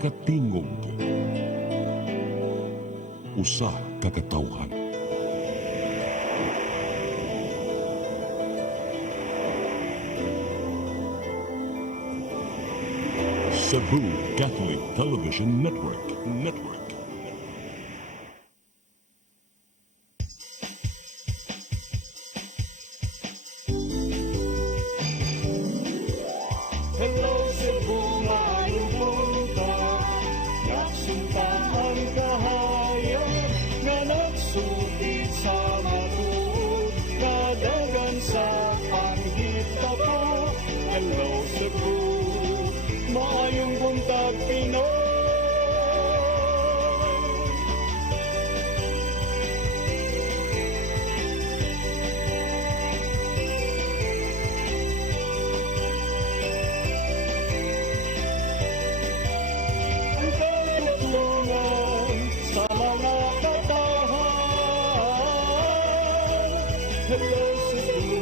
katingog, usa ka katawhan. Cebu Catholic Television Network. Hello Cebu, maayong buntag. Yaksuntan ang kahayag nga nagsulti sa matuod, nadagan sa panghitabo. Hello Cebu, maayong buntag Pinoy. Ang katutulungan sa mga katawhan. Hello Cebu,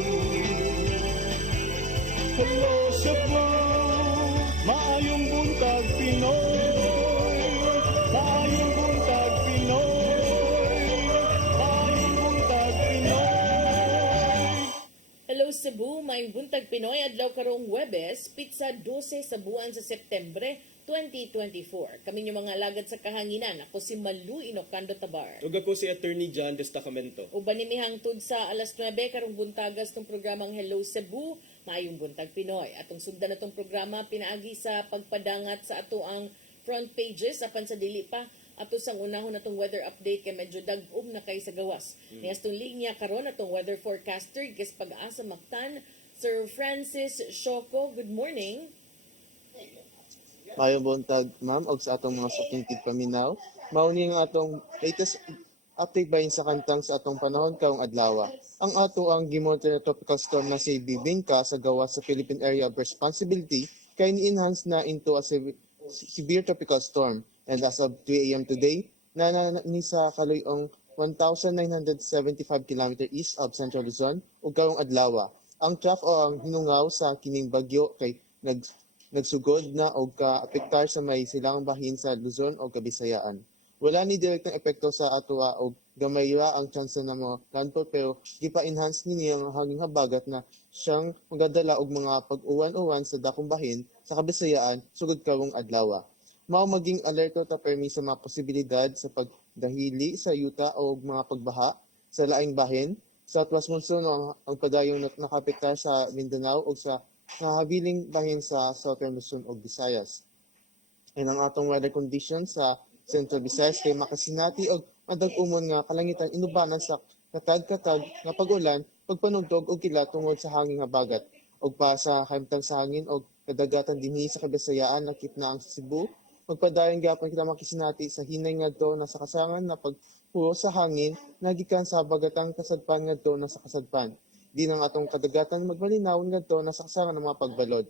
hello Cebu, maayong buntag Pinoy, maayong buntag Pinoy, maayong buntag Pinoy. Hello Cebu, may buntag Pinoy adlaw karong Huwebes, pizza 12 sa buwan sa Septembre 2024. Kami yung mga alagad sa kahanginan. Ako si Malu Inocando Tabar. Ug ako si Attorney John Destacamento. Uban ni hangtod sa alas 9 karong buntagas tong programang Hello Cebu, maayong buntag Pinoy. Atong sundan natong programa pinaagi sa pagpadangat sa ato ang front pages apan sa dili pa ato sang unahon natong weather update kay medyo dag-ub na kay sa gawas. Niyas tong linya karon atong weather forecaster kes Pag-asa Mactan, Sir Francis Shoko. Good morning. Mayong buntag, ma'am, og sa atong mga sukintid paminaw. Mauni ang atong latest update bahin sa kantang sa atong panahon kaong adlaw. Ang ato ang gimonitor na tropical storm na si Bibingka sa gawas sa Philippine Area of Responsibility kay ni-enhance na into a severe tropical storm. And as of 3 a.m. today, ni sa kaluyong 1,975 km east of Central Luzon ug kaong adlaw. Ang trough o ang hinungaw sa kining bagyo kay nagsugod na og kaapektar sa may silangang bahin sa Luzon o Kabisayaan. Wala ni direktang epekto sa atoa o gamay ra ang chance na mga landfall pero gipa-enhance ni ang hanging habagat na siyang magadala og mga pag-uwan-uwan sa dakong bahin sa Kabisayaan sugod karong adlaw. Mao maging alerto ta permi sa mga posibilidad sa pagdahili sa yuta o mga pagbaha sa laing bahin. Southwest monsoon ang padayon nakapektar sa Mindanao o sa habiling bahin sa Southern Luzon o Visayas. And ang atong weather conditions sa Central Visayas kay makasinati og madag-umon nga kalangitan inubanan sa katag-katag nga pag-ulan, pagpanugtog og kilat tungod sa hangin habagat. Og pa sa kahimtang sa hangin og kadagatan dinhi sa Kabisayaan nakit na ang Cebu. Magpadayon gyapon kita makisinati sa hinay ngadto na sa kasangan na pagpuho sa hangin nagikan sa habagatang kasadpan ngadto na sa kasadpan. Di nang atong kadagatan magmalinaw ngadto na sa kasangan ng mga pagbalod.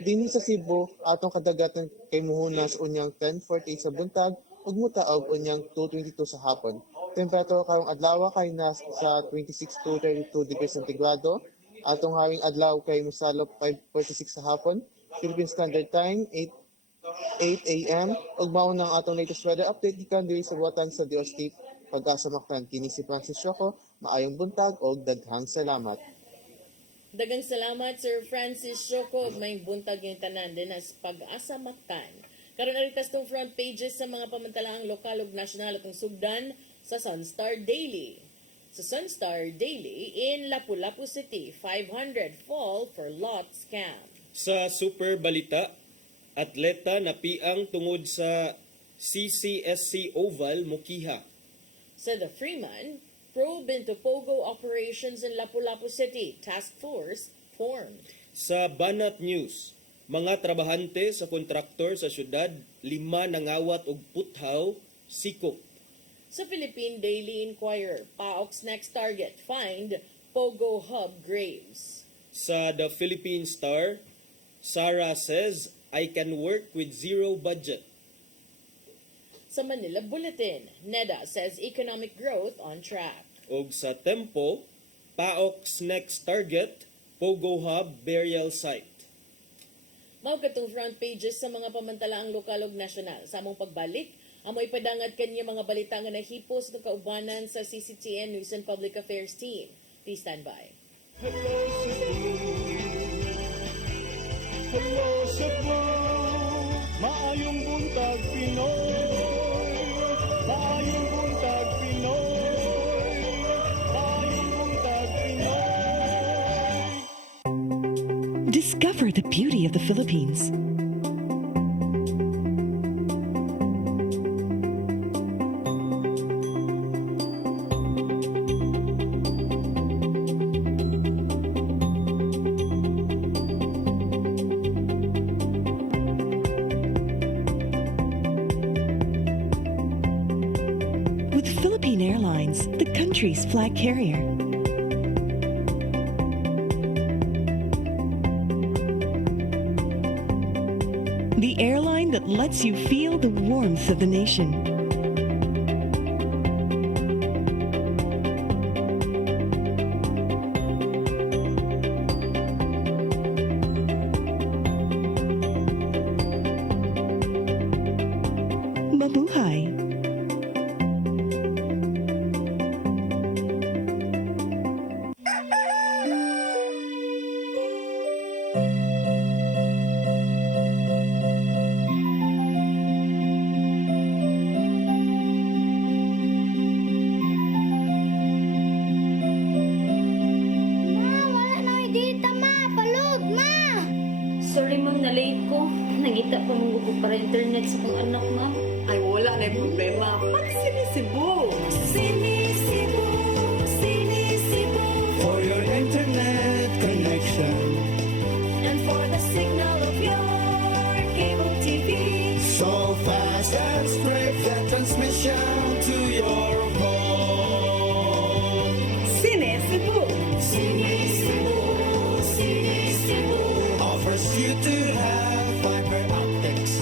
Dinhi sa Cebu, atong kadagatan kay muhunas unyang 10:48 sa buntag ug mutaog unyang 2:22 sa hapon. Temperatura karong adlaw kay nas sa 26 to 32 degrees centigrado. Atong hawing adlaw kay mosalop 5:46 sa hapon. Philippine Standard Time 8 a.m. ug mao nang atong latest weather update gikan diri sa buwatan sa DOST Pag-asa Mactan. Kini si Francis Shoko, maayong buntag og daghang salamat. Dagang salamat Sir Francis Shoko. May buntag yung tanan din as Pag-asa Mactan. Karon aritas tong front pages sa mga pamantalaang lokal ug nasyonal atong sugdan sa Sunstar Daily. Sa Sunstar Daily, in Lapu-Lapu City, 500 fall for lot scam. Sa Super Balita, atleta na piang tungod sa CCSC Oval Mokiha. Sa The Freeman, probe into Pogo operations in Lapu-Lapu City, task force formed. Sa Banat News, mga trabahante sa kontraktor sa syudad, 5 nangawat og puthaw, sikop. Sa Philippine Daily Inquirer, PAOK's next target, find Pogo Hub graves. Sa The Philippine Star, Sarah says, I can work with zero budget. Sa Manila Bulletin, NEDA says economic growth on track. Og sa Tempo, PAOK's next target, Pogo Hub burial site. Mao katong front pages sa mga pamantalaang lokal ug nasyonal. Sa among pagbalik, amoy padangat kanya mga balita nga nahipos ng kaubanan sa CCTN News and Public Affairs team. Please stand by. Hello Cebu, maayong buntag Pinoy. Maayong buntag Pinoy. Maayong buntag Pinoy. Discover the beauty of the Philippines. With Philippine Airlines, the country's flag carrier. The airline that lets you feel the warmth of the nation. Mabuhay! Wala na dita, ma. Palud, ma. Sorry ma'am, na-late ko. Nangita pa mong ko para internet sa kong anak, ma'am. Ay wala na problema. Pag sinisibo. Sinisibo, sinisibo. For your internet connection. And for the signal of your cable TV. So fast and straight that transmission to your home. Sinisibo. Sinisibo, sinisibo. Offers you to have fiber optics.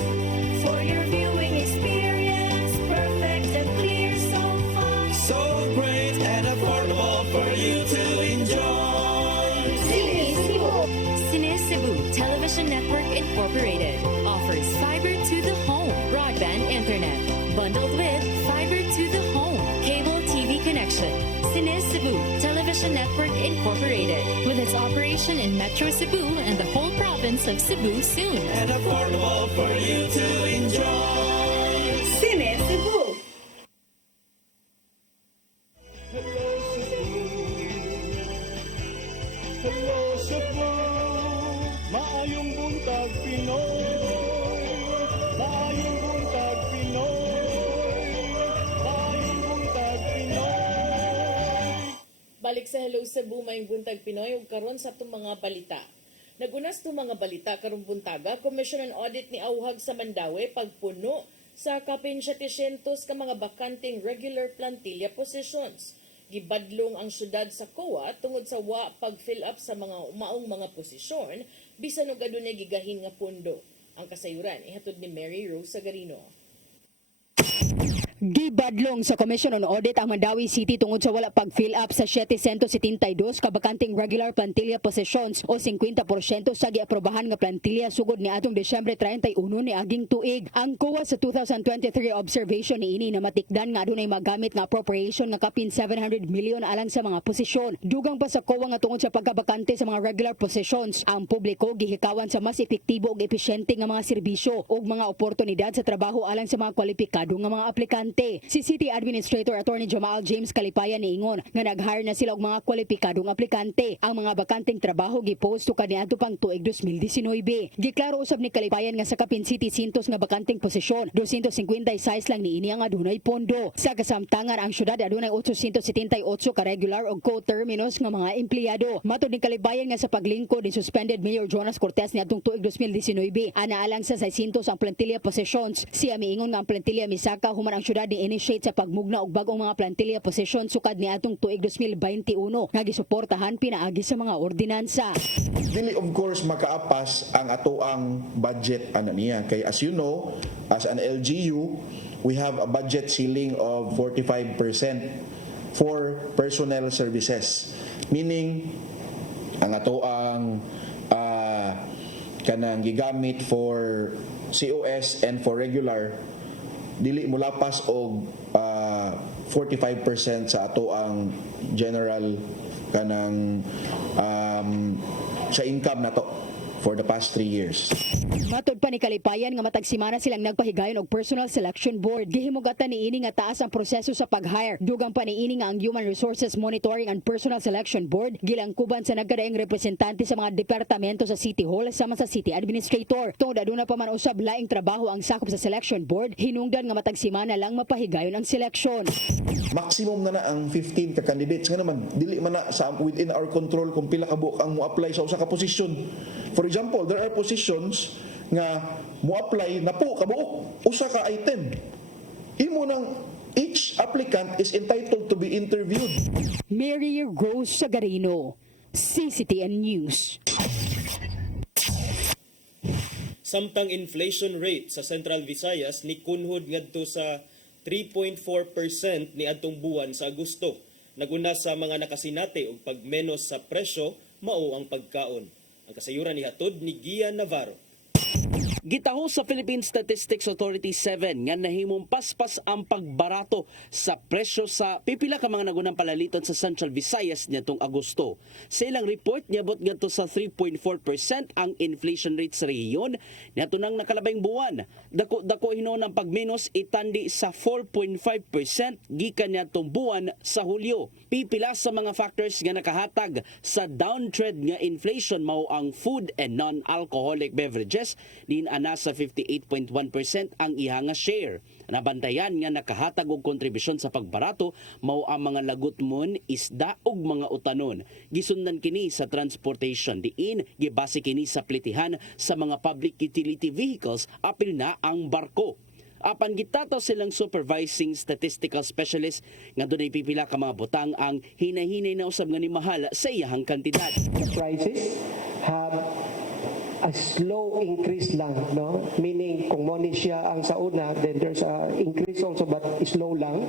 For your viewing experience, perfect and clear so far. So great and affordable for you to enjoy. Sinisibo. Cine-Cebu Television Network Incorporated offers fiber to the home broadband internet bundled with fiber to the home cable TV connection. Cine-Cebu Television Network Incorporated with its operation in Metro Cebu and the whole province of Cebu soon. And affordable for you to enjoy. Sinisibo. Hello Cebu, maayong buntag Pinoy. Maayong buntag Pinoy. Maayong buntag Pinoy. Balik sa Hello Cebu, mayong buntag Pinoy ug karon sa atong mga balita. Nagunas tong mga balita karong buntaga, Commission on Audit ni Auhag sa Mandawi pagpuno sa kapin 700 ka mga bakanting regular plantilla positions. Gibadlong ang syudad sa COA tungod sa wa pag-fill up sa mga umaong mga posisyon bisan og adunay gigahin nga pondo. Ang kasayuran ihatod ni Mary Rose Sagarino. Gibadlong sa Commission on Audit ang Mandawi City tungod sa wala pag-fill up sa 772 ka bakanting regular plantilla positions o 50% sa giaprobahan nga plantilla sugod ni atong Desyembre 31 ni aging tuig. Ang COA sa 2023 observation niini na matikdan nga adunay magamit nga appropriation nga kapin 700 million alang sa mga posisyon. Dugang pa sa COA nga tungod sa pagkabakante sa mga regular positions, ang publiko gihikawan sa mas epektibo ug epesyente nga mga serbisyo ug mga oportunidad sa trabaho alang sa mga kwalipikado nga mga aplikante. Si City Administrator Attorney Jamal James Kalipayan niingon nga nag-hire na sila og mga kwalipikadong aplikante. Ang mga bakanting trabaho giposto kaniadto pang tuig 2019. Giklaro usab ni Kalipayan nga sa kapin City 100 nga bakanting posisyon, 256 lang niini ang adunay pondo. Sa kasamtangan ang syudad adunay 878 ka regular ug co-terminus nga mga empleyado. Matud ni Kalipayan nga sa paglingkod ni suspended Mayor Jonas Cortez niadtong tuig 2019 anaalang sa 600 ang plantilla positions. Siya miingon nga ang plantilla misaka human ang syudad ni initiate sa pagmugna og bagong mga plantilla position sukad ni atong tuig 2021 nga gisuportahan pinaagi sa mga ordinansa. Dili of course makaapas ang atoang budget ano niya kay as you know as an LGU we have a budget ceiling of 45% for personnel services, meaning ang atoang kanang gigamit for COS and for regular dili mulapas og 45% sa ato ang general kanang sa income nato for the past 3 years. Matod pa ni Kalipayan nga matag semana silang nagpahigayon og personal selection board. Gihimugatan niini nga taas ang proseso sa pag-hire. Dugang pa niini nga ang Human Resources Monitoring and Personal Selection Board gilangkuban sa nagkadaing representante sa mga departamento sa City Hall sama sa City Administrator. Tungod aduna pa man usab laing trabaho ang sakop sa selection board, hinungdan nga matag semana lang mapahigayon ang seleksyon. Maximum na ang 15 ka candidates nga naman dili man na sa within our control kung pila ka buok ang mo-apply sa usa ka posisyon. For example, there are positions nga mo-apply na po kabuok usa ka item. Imo nang each applicant is entitled to be interviewed. Mary Rose Sagarino, CCTN News. Samtang inflation rate sa Central Visayas ni kunhod ngadto sa 3.4% ni adtong buwan sa Agosto. Naguna sa mga nakasinati og pagmenos sa presyo mao ang pagkaon. Ang kasayuran ni hatod ni Gian Navarro. Gitaho sa Philippine Statistics Authority 7 nga nahimong paspas ang pagbarato sa presyo sa pipila ka mga nagunang palaliton sa Central Visayas niadtong Agosto. Sa ilang report niabot ngadto sa 3.4% ang inflation rate sa rehiyon niadto nang nakalabing buwan. Dako hinuon ang pagmenos itandi sa 4.5% gikan niadtong buwan sa Hulyo. Pipila sa mga factors nga nakahatag sa downtrend nga inflation mao ang food and non-alcoholic beverages din nasa 58.1% ang iha nga share. Nabantayan nga nakahatag og kontribusyon sa pagbarato mao ang mga lagutmon, isda ug mga utanon. Gisundan kini sa transportation diin gibase kini sa plitihan sa mga public utility vehicles apil na ang barko. Apan gitataw silang supervising statistical specialist nga dunay pipila ka mga butang ang hinahinay na usab nga ni mahal sa iyahang kantidad. The prices have a slow increase lang, no? Meaning kung money siya ang sa una, then there's a increase also but slow lang.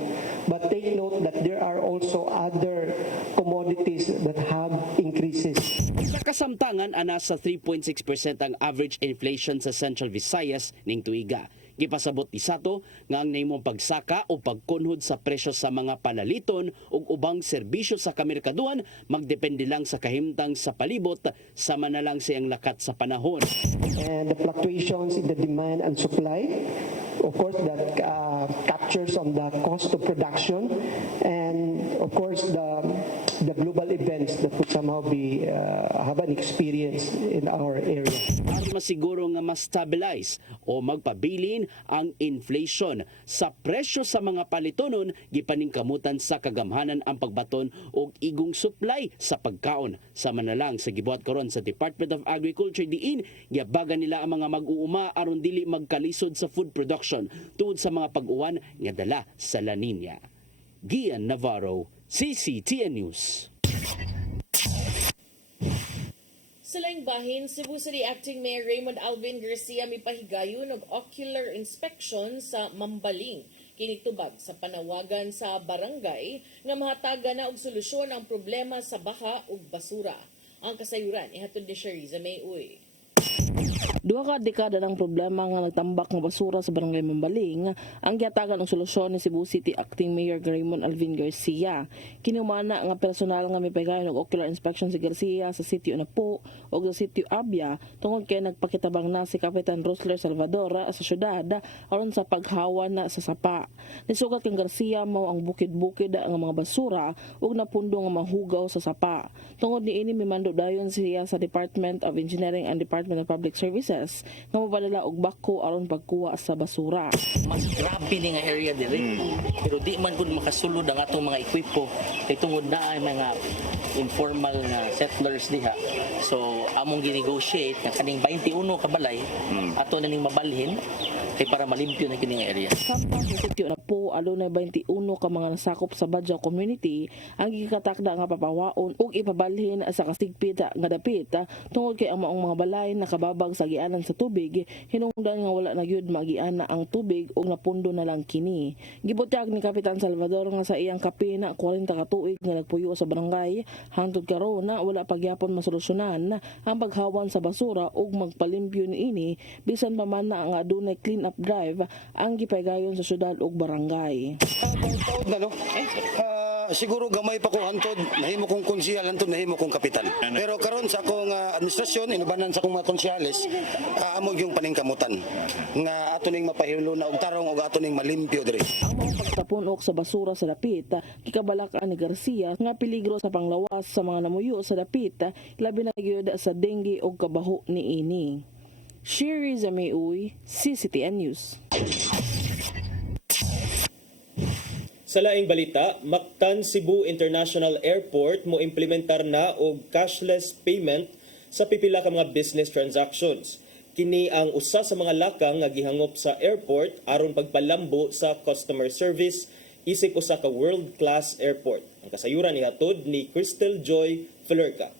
But take note that there are also other commodities that have increases. Sa kasamtangan, nasa 3.6% ang average inflation sa Central Visayas ning tuiga. Gipasabot ni Sato nga ang nahimong pagsaka o pagkunhod sa presyo sa mga palaliton ug ubang serbisyo sa kamerkaduhan magdepende lang sa kahimtang sa palibot sama na lang siyang lakat sa panahon. And the fluctuations in the demand and supply, of course, that captures on the cost of production, and of course the global events that would somehow be have an experience in our area. Para masiguro nga mas stabilize o magpabilin ang inflation sa presyo sa mga palitonon, gipaningkamutan sa kagamhanan ang pagbaton og igong supply sa pagkaon. Sama na lang sa gibuhat karon sa Department of Agriculture diin giabagan nila ang mga mag-uuma aron dili magkalisod sa food production tungod sa mga pag-uwan nga dala sa La Nina. Gian Navarro, CCTN News. Sa laing bahin, Cebu City Acting Mayor Raymond Alvin Garcia mipahigayon og ocular inspection sa Mambaling. Kinitubag sa panawagan sa barangay nga mahatagan na og solusyon ang problema sa baha ug basura. Ang kasayuran ihatod ni Shariza May Uy. 2 ka dekada ng problema nga nagtambak ng basura sa barangay Mambaling ang giatagan ng solusyon ni Cebu City Acting Mayor Raymond Alvin Garcia. Kinumana nga personal nga mipahigayon og ocular inspection si Garcia sa Sitio Napo ug sa Sitio Abia tungod kay nagpakitabang na si Kapitan Rosler Salvador sa syudad aron sa paghawa na sa sapa. Nisugat kang Garcia mao ang bukid-bukid nga mga basura ug napundo nga mahugaw sa sapa. Tungod niini mimando dayon siya sa Department of Engineering and Department of Public Services nga mapadala og bako aron pagkuha sa basura. Mas grabe ni nga area diri. Pero di man gud makasulod ang atong mga ekwipo kay tungod na ay mga informal nga settlers diha. So among ginegotiate nga kaning 21 ka balay ato na ning mabalhin kay para malimpyo na kining area. Samtang sa sityo na po, alunay 21 ka mga nasakop sa Badjaw community ang gikatakda nga papawaon ug ipabalhin sa kasigpit nga dapit tungod kay ang maong mga balay nakababag sa gianan sa tubig, hinungdan nga wala na gyud magiana ang tubig ug napundo na lang kini. Gibutyag ni Kapitan Salvador nga sa iyang kapina 40 ka tuig nga nagpuyo sa barangay, hangtod karon na wala pagyapon masolusyonan ang paghawan sa basura ug magpalimpyo niini bisan pa man na ang adunay clean up drive ang gipaygayon sa syudad ug barangay. Na, no? Siguro gamay pa ko hantod, nahimo kong konsihal hantod, nahimo kong kapitan. Pero karon sa akong administrasyon, inubanan sa akong mga konsyales, amo yung paningkamutan nga ato ning mapahilo na og tarong og ato ning malimpyo diri. Ang mga pagtapunok sa basura sa dapit gikabalakan ni Garcia nga peligro sa panglawas sa mga namuyo sa dapit, labi na gyud sa dengue ug kabaho niini. Shiri Zameuy, CCTN News. Sa laing balita, Mactan Cebu International Airport mo implementar na og cashless payment sa pipila ka mga business transactions. Kini ang usa sa mga lakang nga gihangop sa airport aron pagpalambo sa customer service isip usa ka world-class airport. Ang kasayuran ni hatod ni Crystal Joy Felerca.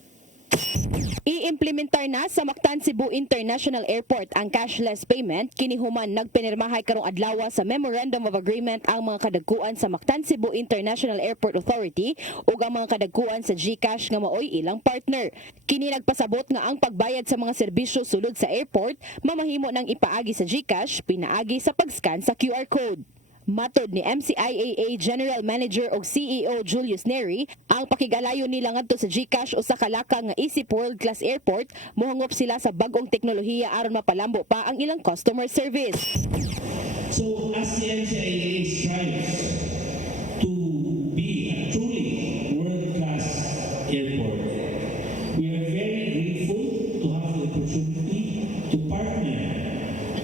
I-implementar na sa Mactan Cebu International Airport ang cashless payment. Kinihuman nagpinirmahay karong adlaw sa Memorandum of Agreement ang mga kadagkuan sa Mactan Cebu International Airport Authority ug ang mga kadagkuan sa GCash nga maoy ilang partner. Kini nagpasabot nga ang pagbayad sa mga serbisyo sulod sa airport mamahimo nang ipaagi sa GCash pinaagi sa pag-scan sa QR code. Matod ni MCIAA General Manager ug CEO Julius Neri, ang pakigalayo nila ngadto sa GCash o sa kalaka nga isip world class airport, mohangop sila sa bagong teknolohiya aron mapalambo pa ang ilang customer service. So as the MCIAA strives to be a truly world class airport, we are very grateful to have the opportunity to partner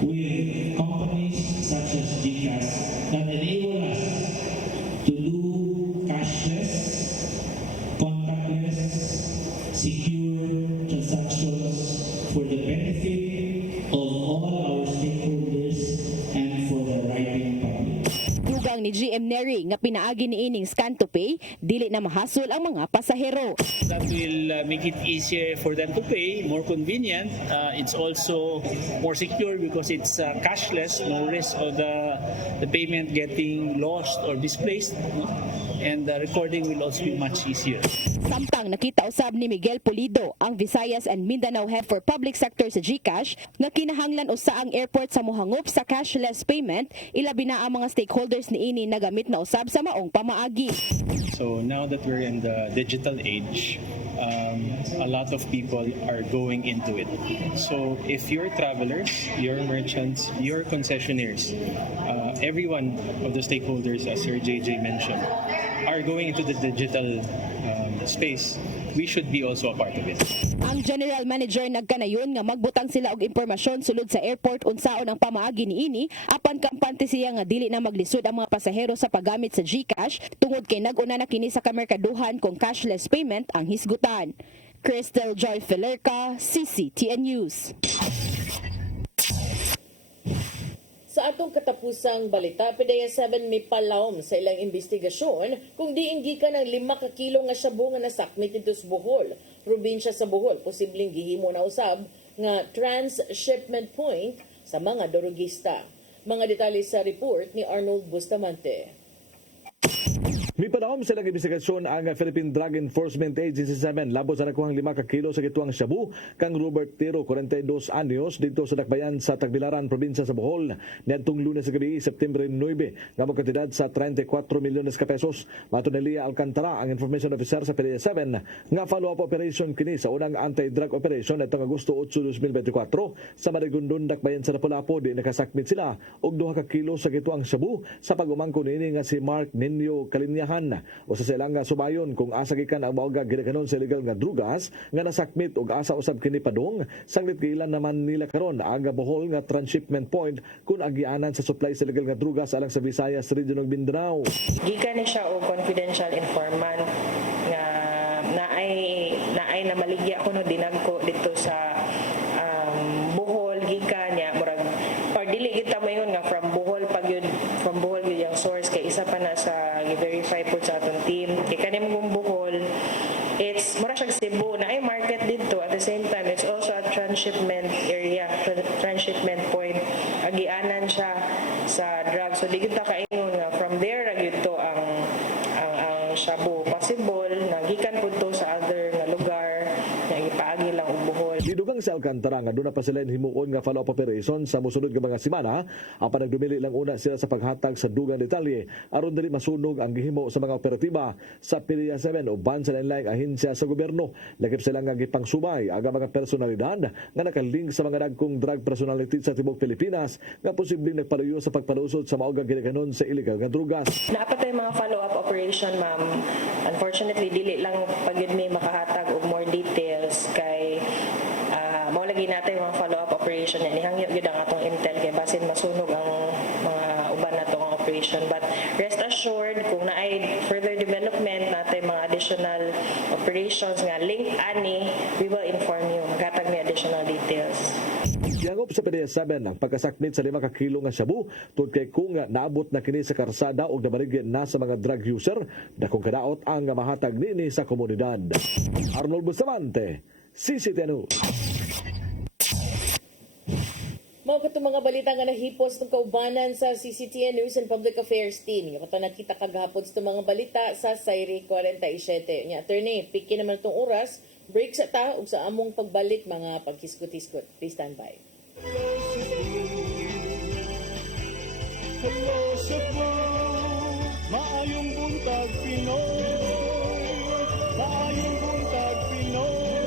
with companies such as GCash that enable us to do cashless, contactless, secure transactions for the benefit of all our stakeholders and for the riding public. Dugang ni GM Neri nga pinaagi ni ining scan to pay, dili na mahasol ang mga pasahero. That will make it easier for them to pay, more convenient. It's also more secure because it's cashless, no risk of the payment getting lost or displaced. No? And the recording will also be much easier. Samtang nakita usab ni Miguel Pulido, ang Visayas and Mindanao Head for Public Sector sa GCash, nga kinahanglan usa ang airport sa mohangop sa cashless payment, ilabi na ang mga stakeholders niini nagamit na usab sa maong pamaagi. So now that we're in the digital age, a lot of people are going into it. So if you're travelers, your merchants, your concessionaires, every one of the stakeholders, as Sir JJ mentioned, are going into the digital space, we should be also a part of it. Ang General Manager nagkanayon nga magbutang sila og impormasyon sulod sa airport unsaon ang pamaagi niini apan kampante siya nga dili na maglisod ang mga pasahero sa paggamit sa GCash tungod kay nag-una na kini sa kamerkaduhan kung cashless payment ang hisgutan. Crystal Joy Felerca, CCTN News. Sa atong katapusang balita, PDEA 7 may palawom sa ilang investigasyon kung diin gikan ng 5 ka kilo nga shabu nga nasakmit dito sa Bohol, probinsya sa Bohol, posibleng gihimo na usab nga transshipment point sa mga dorogista. Mga detalye sa report ni Arnold Bustamante. May panahon sa nag-investigasyon ang Philippine Drug Enforcement Agency 7 labos sa nakuhang 5 ka kilo sa gituang shabu kang Robert Tiro, 42 anyos, dito sa Dakbayan sa Tagbilaran, probinsya sa Bohol. Niadtong Lunes sa gabi, September 9, nga magkantidad sa 34 milyones ka pesos. Mato ni Lia Alcantara, ang information officer sa PDEA 7, nga follow-up operation kini sa unang anti-drug operation itong Agosto 8, 2024 sa Marigondon, Dakbayan sa Lapu-Lapu. Di nakasakmit sila og 2 ka kilo sa gituang shabu sa pag-umangko nini nga si Mark Nino Kalinya o sa silang nga subayon kung asa gikan ang maoga gidakanon sa illegal nga drugas nga nasakmit og asa usab kini padung sanglit kailan naman nila karon ang Bohol nga transshipment point kung agianan sa supply sa illegal nga drugas alang sa Visayas region ug Mindanao. Gikan ni siya og confidential informant nga naay na maligya kuno dinagko dito sa Bohol gikan niya murag or dili kita moingon nga from Bohol yun yung source kay isa pa na sa i-verify po sa atong team kay kaning mong Bohol it's mura siyang Cebu na ay market dito at the same time it's also a transshipment area, transshipment point agianan siya sa drugs so di gyud ta kaingon nga from there ra gyud to ang shabu possible nagikan pud to sa other nga lugar nga ipaagi lang og Bohol. Didugang sa Alcantara nga doon na pa sila himuon nga follow-up operation sa musunod nga mga semana apan nagdumili lang una sila sa paghatag sa dugang detalye aron dili masunog ang gihimo sa mga operatiba sa PDEA 7 o ban sa lain-laing ahensya sa gobyerno. Lagip sila nga gipangsubay aga mga personalidad nga nakalink sa mga dagkong drug personality sa tibuok Pilipinas nga posibleng nagpaluyo sa pagpalusot sa maog nga ginikanon sa illegal nga drugas. Napatay mga follow-up operation ma'am. Unfortunately dili lang pagid may makahatag og more details kay mao lagi natin mga follow-up operation yan ihangyo gyud ang atong intel kay basin masunog ang mga uban nato ang operation but rest assured kung naay further development natin mga additional operations nga link ani we will inform you maghatag ni additional details. Yangop sa PDEA 7 ang pagkasakmit sa 5 ka kilo nga shabu tungod kay kung naabot na kini sa karsada og nabarigi na sa mga drug user dakong kadaot ang mahatag nini sa komunidad. Arnold Bustamante, CCTV News. Mao kato mga balita nga nahipos ng kaubanan sa CCTN News and Public Affairs Team. Yung kato nakita kagahapon sa mga balita sa Sayri 47. Nya attorney, piki naman itong oras, break sa ta ug sa among pagbalik mga pagkiskot-iskot. Please stand by. Hello Cebu, maayong buntag Pinoy, maayong buntag Pinoy,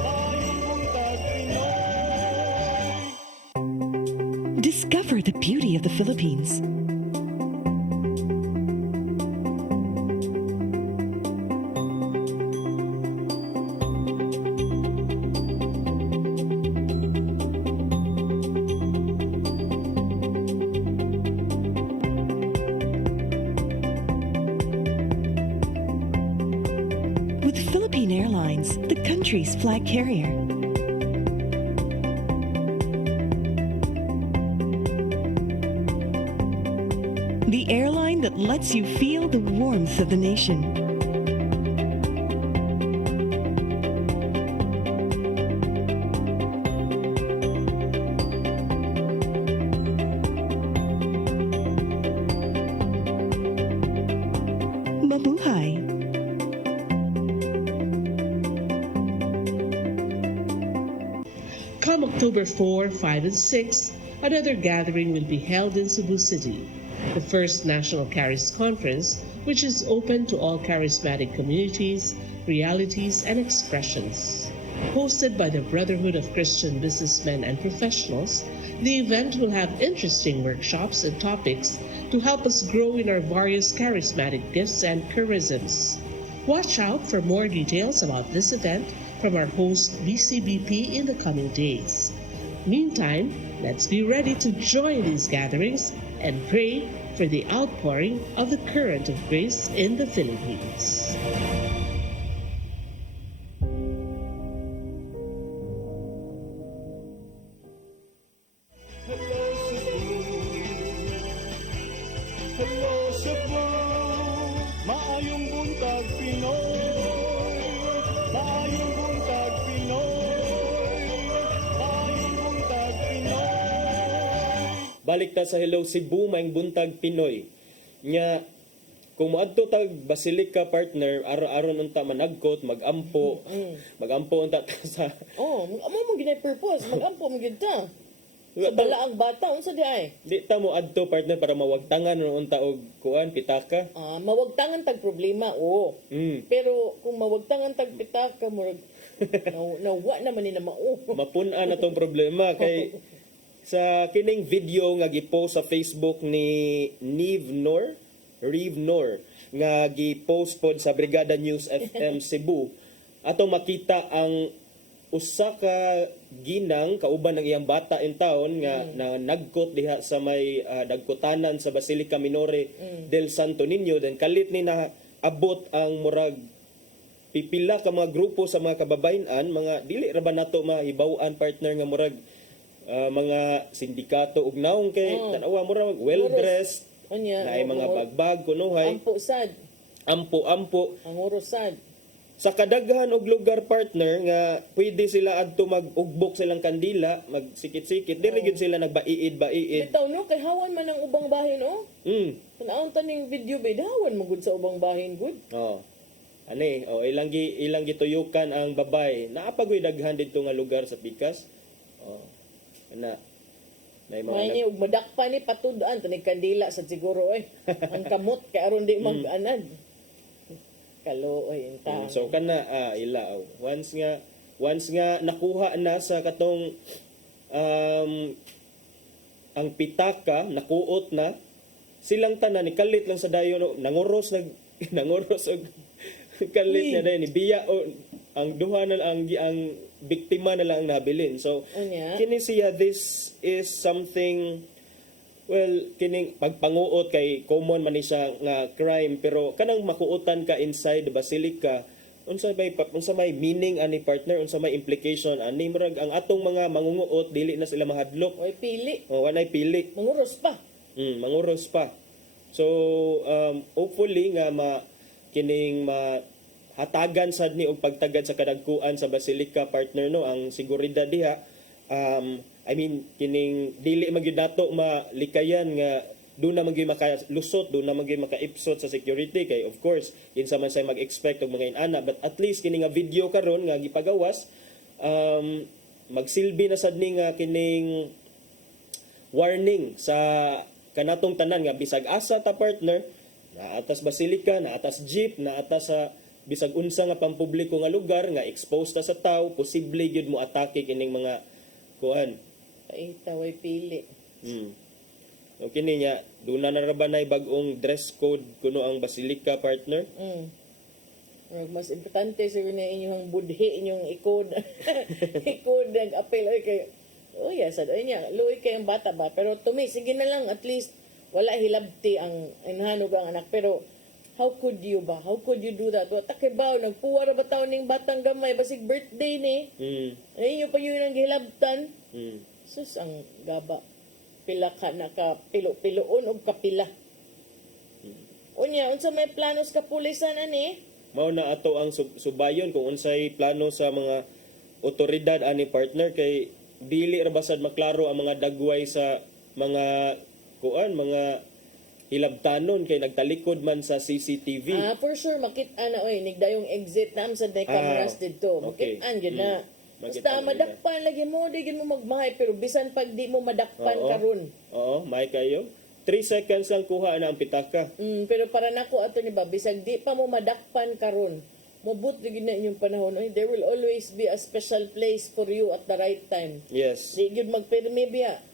maayong buntag Pinoy. Discover the beauty of the Philippines. With Philippine Airlines, the country's flag carrier. The airline that lets you feel the warmth of the nation. Mabuhay. Come October 4, 5, and 6, another gathering will be held in Cebu City. The first National Charis Conference, which is open to all charismatic communities, realities, and expressions. Hosted by the Brotherhood of Christian Businessmen and Professionals, the event will have interesting workshops and topics to help us grow in our various charismatic gifts and charisms. Watch out for more details about this event from our host BCBP in the coming days. Meantime, let's be ready to join these gatherings and pray for the outpouring of the current of grace in the Philippines. Hello Cebu, maayong buntag Pinoy, maayong buntag Pinoy, maayong buntag Pinoy. Balik ta sa Hello Cebu, maayong buntag Pinoy. Nya kung moadto tag Basilica partner, araw-araw unta managkot, magampo. Magampo unta ta sa Amo mo ginay purpose, magampo mo gyud ta. Sa bala ang bata unsa di ay? Di ta mo adto partner para mawagtangan unta og kuan pitaka. Mawagtangan tag problema, oo. Pero kung mawagtangan tag pitaka murag nawa naman ni na mao. Mapun-an na tong problema kay sa kining video nga gipost sa Facebook ni Reeve Nor nga gipost pod sa Brigada News FM Cebu atong makita ang usa ka ginang kauban ng iyang bata in town nga na nagkot diha sa may dagkutanan sa Basilica Minore del Santo Niño then kalit ni na abot ang murag pipila ka mga grupo sa mga kababayan-an mga dili ra ba nato mahibaw-an partner nga murag mga sindikato ug naong kay tanawa mo ra well dressed Unya, na ay mga bagbag kunuhay ampo sad. ampo Ang oros sad. sa kadaghan og lugar partner nga pwede sila adto mag-ugbok silang kandila magsikit-sikit diri gyud sila nagbaiid-baiid. Bitaw no kay hawan man ang ubang bahin oh. Tanaon taning video ba hawan mo gud sa ubang bahin gud. Ani, ilang gituyukan ang babay. Naapagoy daghan dito nga lugar sa Pikas. Ana. May ni ug madakpa ni patud-an tanig kandila sa siguro oy. Ang kamot kay aron di mag-anad. Kaluoy inta. So kana ilaw. Once nga nakuha na sa katong ang pitaka nakuot na silang tanan ni kalit lang sa dayon nanguros nanguros og kalit na dayon ni biya o ang duha na lang ang biktima na lang ang nabilin. So kini siya this is something well kining pagpanguot kay common man ni siya nga crime pero kanang makuutan ka inside the basilica unsa may meaning ani partner unsa may implication ani murag ang atong mga mangunguot dili na sila mahadlok oy pili wanay pili manguros pa manguros pa so hopefully nga kining hatagan sad ni og pagtagad sa kadagkuan sa basilica partner no ang seguridad diha I mean kining dili magyud nato malikayan nga doon na magyud makalusot doon na magyud makaipsot sa security kay of course kinsa man say mag-expect og mga inana but at least kining nga video karon nga gipagawas magsilbi na sad ni nga kining warning sa kanatong tanan nga bisag asa ta partner na atas basilica na atas jeep na atas sa bisag unsa nga pampubliko nga lugar nga exposed ta sa tao posible gyud mo atake kining mga kuan taway pili. O kini niya, doon na narabanay bagong dress code kuno ang basilica partner. Mas importante siguro na inyong budhi, inyong ikod. Ikod, nag-apel. Sad, niya, luoy kayong bata ba? Pero tumi, sige na lang, at least, wala hilabti ang inhanog ang anak. Pero, how could you ba? How could you do that? Takibaw, nagpuwara ba taon ng batang gamay? Basig birthday ni. Ayun pa yun ang gihilabtan. Sus, ang gaba. Pila ka na ka pilo-piloon o kapila. Unya, unsa may planos ka pulisan ani? Mao na ato ang subayon kung unsay plano sa mga otoridad ani partner kay dili ra basad maklaro ang mga dagway sa mga mga hilabtanon kay nagtalikod man sa CCTV. For sure makit-an na nigdayong exit nam sa day cameras didto. Makit-an gyud na. Basta madakpan lagi mo, di mo magmahay pero bisan pag di mo madakpan karon. May kayo. 3 seconds lang kuha na ang pitaka. Pero para nako ato ni ba bisag di pa mo madakpan karon. Mabut lagi na inyong panahon. There will always be a special place for you at the right time. Yes. Di gyud magpermi biya.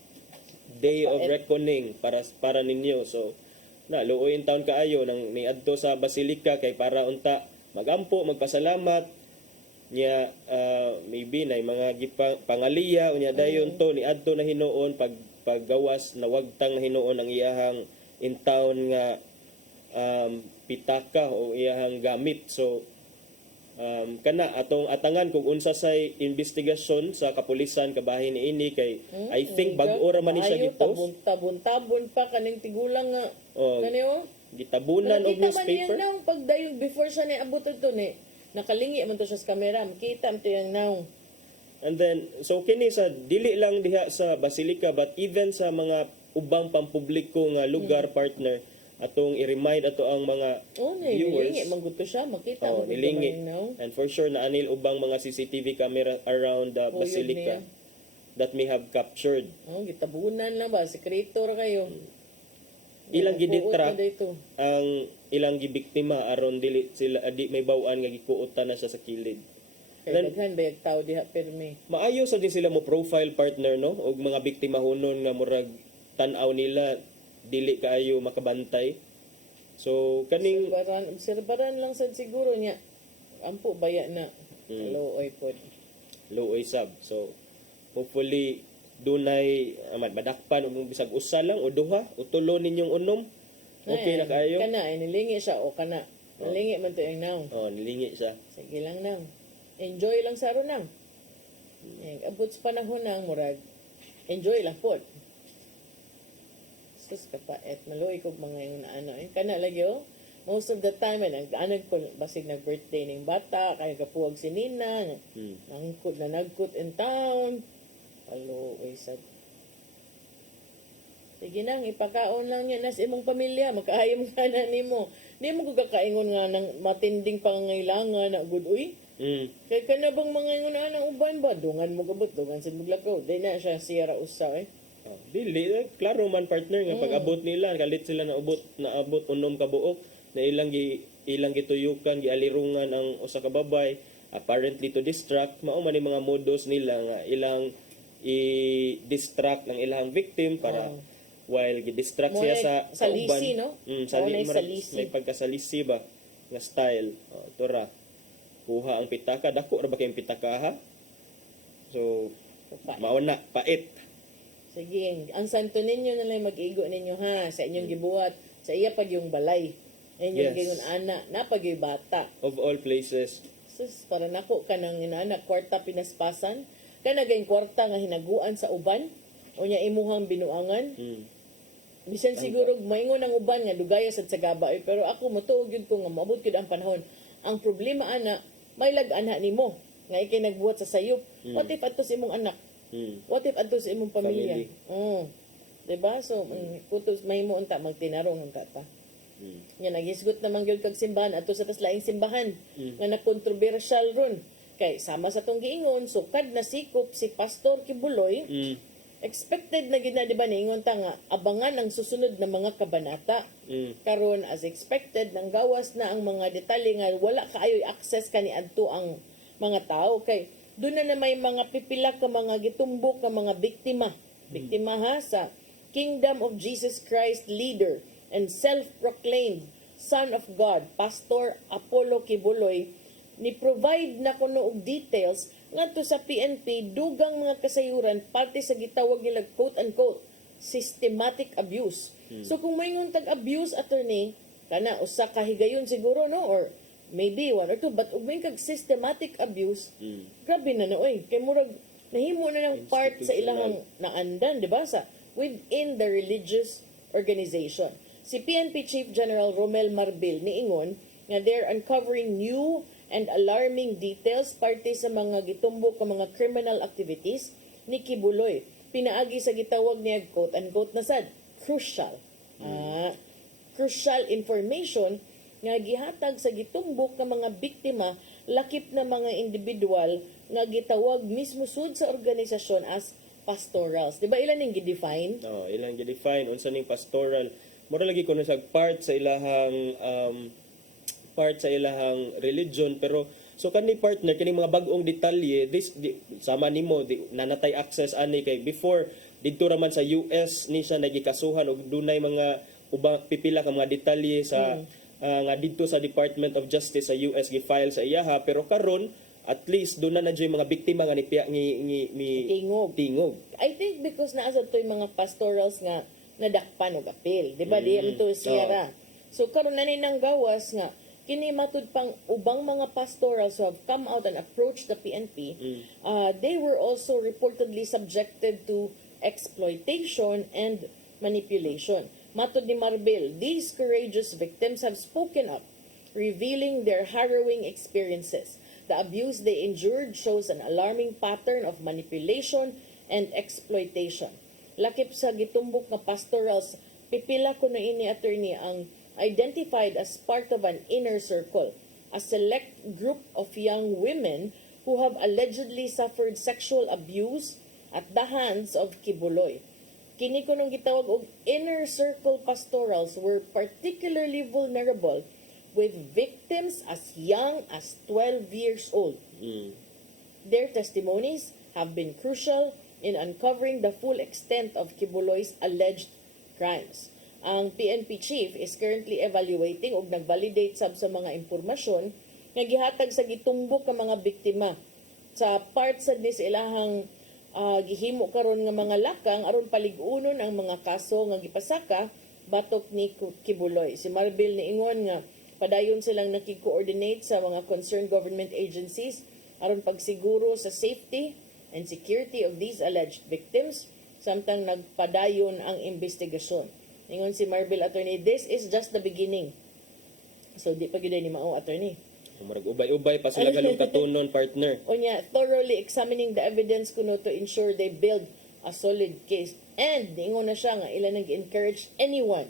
Day of reckoning para ninyo. So luoyin taon kaayo nang niadto sa basilica kay para unta magampo, magpasalamat niya maybe na mga pangaliya unya dayon to ni adto na hinuon paggawas na wagtang na hinuon ang iyahang in town nga pitaka o iyahang gamit so kana atong atangan kung unsa say investigasyon sa kapulisan kabahin niini kay I think bag-o ra man ni siya gipost tabon pa kaning tigulang nga kaniyo gitabunan og newspaper nang pagdayon before siya ni abot to ni nakalingi man to siya sa kamera makita mo to yung now. And then so kini sa dili lang diha sa basilica but even sa mga ubang pampubliko nga lugar partner atong i-remind ato ang mga viewers nilingi man gud to siya makita mo nilingi and for sure na anil ubang mga CCTV camera around the basilica that may have captured gitabunan lang ba sekreto ra kayo ilang giditra ang ilang gibiktima aron dili sila di may bawaan nga gikuotan na siya sa kilid. Daghan ba yung tao diha permi. Maayo sa din sila mo profile partner no og mga biktima hunon nga murag tan-aw nila dili kaayo makabantay. So kaning obserbaran lang sad siguro niya. Ampo baya na. Looy pod. Looy sab. So hopefully dunay madakpan og bisag usa lang o duha o tulo ninyong unom. Okay na kayo? Kana nilingi siya o kana. Nilingi man to yung now. Nilingi siya. Sige lang nang. Enjoy lang sa aron nang. Abot sa panahon nang murag enjoy lang po. Sus kapait, maluoy kog mga yung ano, kana lagi oh. Most of the time, nag-anag ko, basig nag-birthday ng bata, kaya kapuwag si Nina, nagkut in town. Halo, sad. Sige nang, ipakaon lang yan sa imong pamilya, makaayam ka na ni mo. Di mo kakaingon nga ng matinding pangangailangan na good, uy. Kaya ka na bang mga ingon na ng uban ba? Dungan mo gabot, dungan sa muglakaw. Di na siya siyara usa Dili, klaro man partner nga pag abot nila, kalit sila naabot unom ka buok, na ilang gituyukan, gialirungan ang usa ka babay, apparently to distract, mao man mga modus nila nga ilang i-distract ng ilang victim para while gi-distract siya sa uban. Salisi, no? Salisi. May pagkasalisi ba nga style. Ito ra. Kuha ang pitaka, dako ra ba kay pitaka ha? So mao na pait. Sige, ang santo ninyo na lang mag-igo ninyo ha, sa inyong gibuhat, sa iya pag yung balay. Inyong gigon ana, napag yung bata. Of all places. Sus, para nako ka ng inana, kwarta pinaspasan, ka naging kwarta nga hinaguan sa uban, o niya imuhang binuangan. Bisan siguro, maingon ang uban nga, dugaya sa tsagaba, pero ako, matuog yun ko nga, maabot yun ang panahon. Ang problema, ana, may lag-ana ni mo, nga ikay nagbuhat sa sayop. What if ato sa imong anak? What if ato sa imong pamilya? Diba? So, putos, may mo unta, magtinarong unta pa. Nga nagisgot naman gyud kag simbahan ato sa laing simbahan nga nakontrobersyal ron kay sama sa tong giingon sukad na sikop si Pastor Kibuloy expected na gid na di ba niingon ta nga abangan ang susunod na mga kabanata karon as expected nang gawas na ang mga detalye nga wala kaayoy access kani adto ang mga tao kay doon na may mga pipila ka mga gitumbok ka mga biktima ha sa Kingdom of Jesus Christ leader and self-proclaimed Son of God, Pastor Apollo Kibuloy, ni-provide na kuno og details ngadto sa PNP dugang mga kasayuran parte sa gitawag nila quote-unquote systematic abuse. So kung may nguntag abuse attorney, kana usa ka higayon siguro no or maybe one or two but ug may kag systematic abuse, grabe na oy kay murag nahimo na ng part sa ilahang naandan, di ba? Sa within the religious organization. Si PNP Chief General Romel Marbil niingon nga they're uncovering new and alarming details parte sa mga gitumbok ka mga criminal activities ni Kibuloy. Pinaagi sa gitawag niya quote-unquote na sad, crucial information nga gihatag sa gitumbok ka mga biktima lakip na mga individual nga gitawag mismo sud sa organisasyon as pastorals. Di ba ilan ning gi-define? Ilang gi-define unsa ning pastoral. Mura lagi ko na siya part sa ilahang religion pero so kani partner kini mga bag-ong detalye sama nimo nanatay access ani kay before didto ra man sa US ni siya nagikasuhan og dunay mga ubang pipila ka mga detalye sa nga didto sa Department of Justice sa US gi-file sa iyaha pero karon at least doon na nandiyo mga biktima nga ni tingog. I think because naa sa toy mga pastorals nga nadakpan og apil, di ba? Di to siyara. So karon na ni nang gawas nga kini matud pang ubang mga pastorals who have come out and approached the PNP, they were also reportedly subjected to exploitation and manipulation. Matud ni Marbil, these courageous victims have spoken up, revealing their harrowing experiences. The abuse they endured shows an alarming pattern of manipulation and exploitation. Lakip sa gitumbok nga pastorals, pipila ko na ini attorney ang identified as part of an inner circle, a select group of young women who have allegedly suffered sexual abuse at the hands of Kibuloy. Kini ko nung gitawag og inner circle pastorals were particularly vulnerable with victims as young as 12 years old. Their testimonies have been crucial in uncovering the full extent of Kibuloy's alleged crimes. Ang PNP chief is currently evaluating ug nag-validate sab sa mga impormasyon nga gihatag sa gitumbok ka mga biktima sa part sa ilahang gihimo karon nga mga lakang aron palig-unon ang mga kaso nga gipasaka batok ni Kibuloy. Si Marbil niingon nga padayon silang nakig-coordinate sa mga concerned government agencies aron pagsiguro sa safety and security of these alleged victims samtang nagpadayon ang investigasyon. Ingon si Marbil attorney, this is just the beginning. So di pa gyud ni mao attorney. Marag ubay-ubay pa sila galong katunon, partner. Unya, thoroughly examining the evidence kuno to ensure they build a solid case. And ingon na siya nga ilan nag-encourage anyone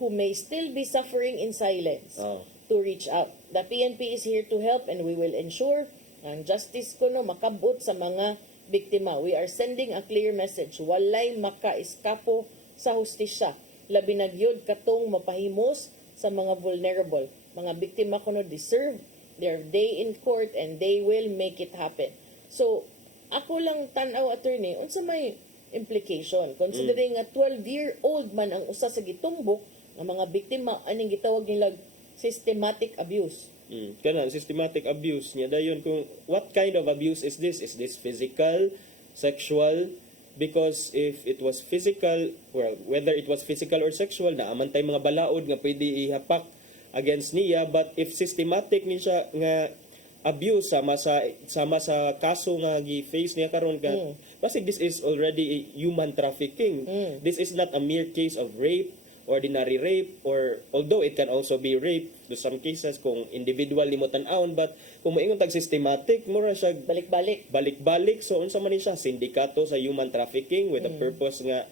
who may still be suffering in silence to reach out. The PNP is here to help and we will ensure ang justice kuno makabot sa mga biktima. We are sending a clear message. Walay maka-eskapo sa hustisya. Labi na gyud katong mapahimos sa mga vulnerable. Mga biktima kuno deserve their day in court and they will make it happen. So, ako lang tanaw attorney, unsa may implication considering nga 12-year-old man ang usa sa gitumbok ng mga biktima aning gitawag nila systematic abuse. Kana systematic abuse niya dayon kung what kind of abuse is this? Is this physical, sexual? Because if it was physical, well, whether it was physical or sexual, naaman tay mga balaod nga pwede ihapak against niya, but if systematic ni siya nga abuse sama sa kaso nga gi-face niya karon ka basig this is already human trafficking. This is not a mere case of rape, ordinary rape, or although it can also be rape to some cases kung individual nimo tan-awon, but kung moingon tag systematic mura siya balik-balik so unsa man ni siya sindikato sa human trafficking with the purpose nga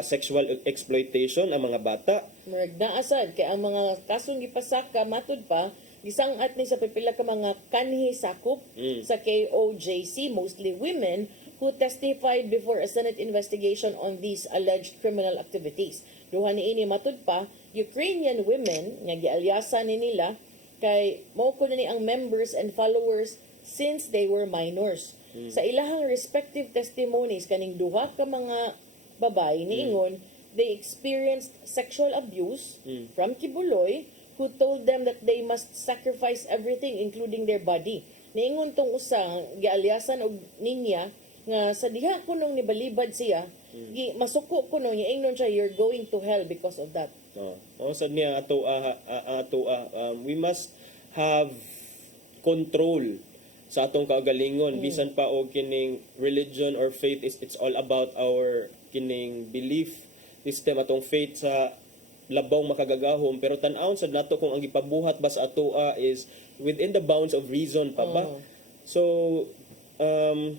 sexual exploitation ang mga bata. Murag naasad kay ang mga kasong gipasaka matud pa gisangat ni sa pipila ka mga kanhi sakop sa KOJC, mostly women who testified before a Senate investigation on these alleged criminal activities. Duha niini matud pa Ukrainian women nga gialyasan ni nila kay mao ko ni ang members and followers since they were minors. Sa ilahang respective testimonies kaning duha ka mga babae niingon they experienced sexual abuse from Kibuloy who told them that they must sacrifice everything including their body. Niingon tong usa gialyasan og ninya nga sa diha kunong nibalibad siya masuko kuno niya ingnon siya you're going to hell because of that. Sad niya we must have control sa atong kaugalingon bisan pa og kining religion or faith is it's all about our kining belief system atong faith sa labaw makagagahom pero tan-awon sad nato kung ang gipabuhat ba sa atoa is within the bounds of reason pa ba. So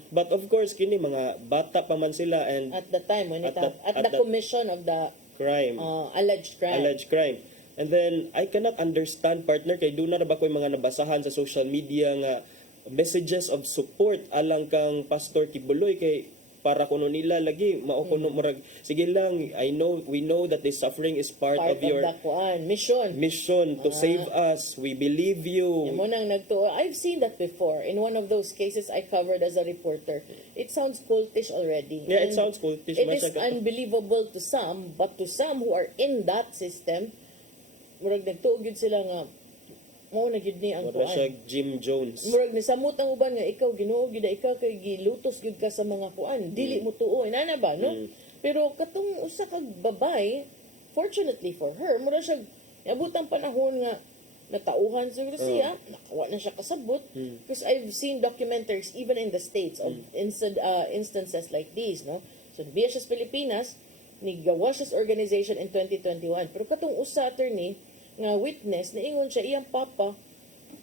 but of course kini mga bata pa man sila and at the time when at the commission of the crime alleged crime. And then I cannot understand partner kay do na ba koy mga nabasahan sa social media nga messages of support alang kang Pastor Kibuloy kay para kuno nila lagi mao kuno murag sige lang we know that this suffering is part of your mission to save us, we believe you. Mo nang nagtuo I've seen that before in one of those cases I covered as a reporter. It sounds cultish already. Yeah, it sounds cultish. It is unbelievable to some, but to some who are in that system murag nagtuo gyud sila nga mo na gyud ni ang kuan. Siya Jim Jones. Murag ni samot ang uban nga ikaw Ginoo gyud ikaw kay gilutos gyud ka sa mga kuan. Dili mo tuo inana ba no? Pero katong usa ka babay, fortunately for her, mura siya abutang panahon nga natauhan siguro siya, nakawa na siya kasabot. Because I've seen documentaries even in the States of instances like these, no? So biya siya sa Pilipinas, nigawa siya sa organization in 2021. Pero katong usa attorney nga witness niingon siya iyang papa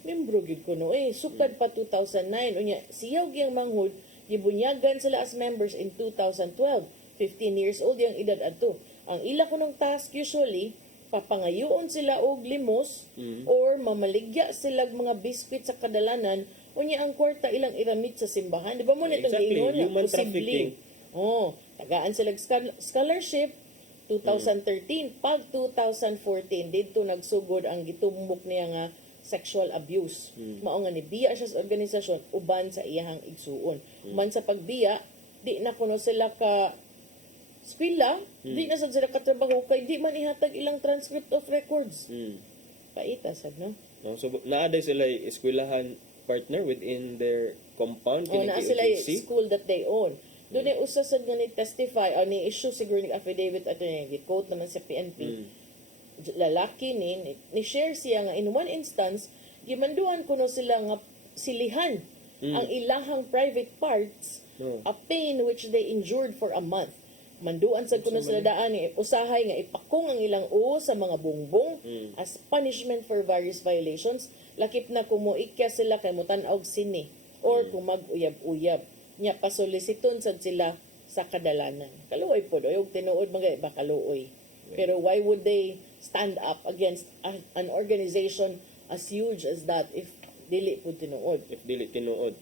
membro gid kuno sukad pa 2009 unya siyaw giyang manghud gibunyagan sila as members in 2012. 15 years old yang edad adto. Ang ila kunong task usually papangayoon sila og limos or mamaligya sila mga biskwit sa kadalanan unya ang kwarta ilang iramit sa simbahan. Di ba mo nitong giingon human trafficking. Tagaan sila scholarship 2013 pag 2014 didto nagsugod ang gitumbok niya nga sexual abuse. Mao nga ni biya siya sa organisasyon uban sa iyahang igsuon. Man sa pagbiya di na kuno sila ka eskwela, di na sad sila katrabaho kay di man ihatag ilang transcript of records. Paita sad no. So naaday sila eskwelahan partner within their compound naa sila school that they own. Doon ay usasad nga ni-testify o ni-issue siguro ng affidavit at quote naman sa PNP. Lalaki ni-share siya nga in one instance, gimanduan kuno sila nga silihan ang ilahang private parts, a pain which they endured for a month. manduan sad kuno sila daan usahay nga ipakong ang ilang uho sa mga bungbong as punishment for various violations. Lakip na kung moikya sila kay mutan-og sini or kung mag-uyab-uyab nya pasolisiton sad sila sa kadalanan. Kaluoy po doy og tinuod mga iba kaluoy. Pero why would they stand up against an organization as huge as that if dili po tinuod? If dili tinuod,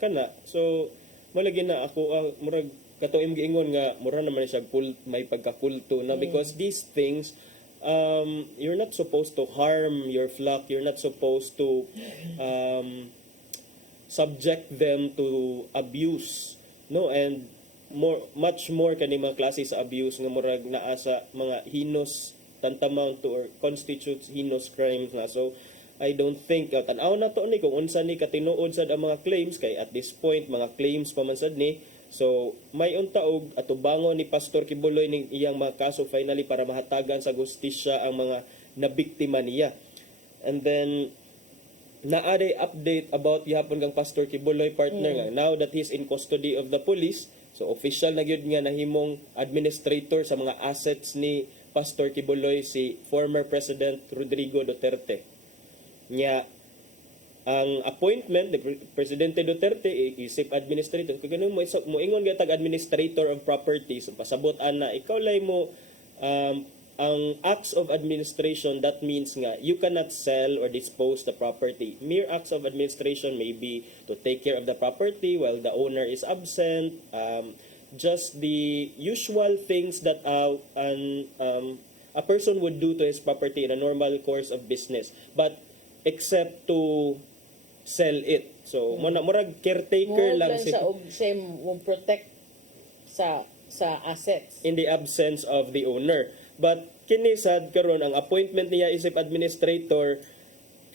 kana. So, malagi na ako, murag, katuim giingon nga, mura naman siya may pagkakulto na because these things, you're not supposed to harm your flock, you're not supposed to subject them to abuse, no? And much more kani mga klase sa abuse nga murag naa sa mga heinous tantamount to or constitutes heinous crimes na. So I don't think tan-aw na to ni kung unsa ni katinuod sad ang mga claims kay at this point mga claims pa man sad ni. So may untaog atubangon ni Pastor Kibuloy ning iyang mga kaso finally para mahatagan sa gustisya ang mga nabiktima niya. And then naade update about gihapon kang Pastor Kibuloy partner nga now that he's in custody of the police. So official na gyud nga nahimong administrator sa mga assets ni Pastor Kibuloy si former President Rodrigo Duterte. Nya ang appointment ni Presidente Duterte isip administrator kung ganun mo ingon gyud tag administrator of properties so, pasabot ana ikaw lay mo ang acts of administration, that means nga you cannot sell or dispose the property. Mere acts of administration may be to take care of the property while the owner is absent, just the usual things that a person would do to his property in a normal course of business, but except to sell it. So murag caretaker lang sa og same protect sa assets in the absence of the owner. But kini sad karon ang appointment niya isip administrator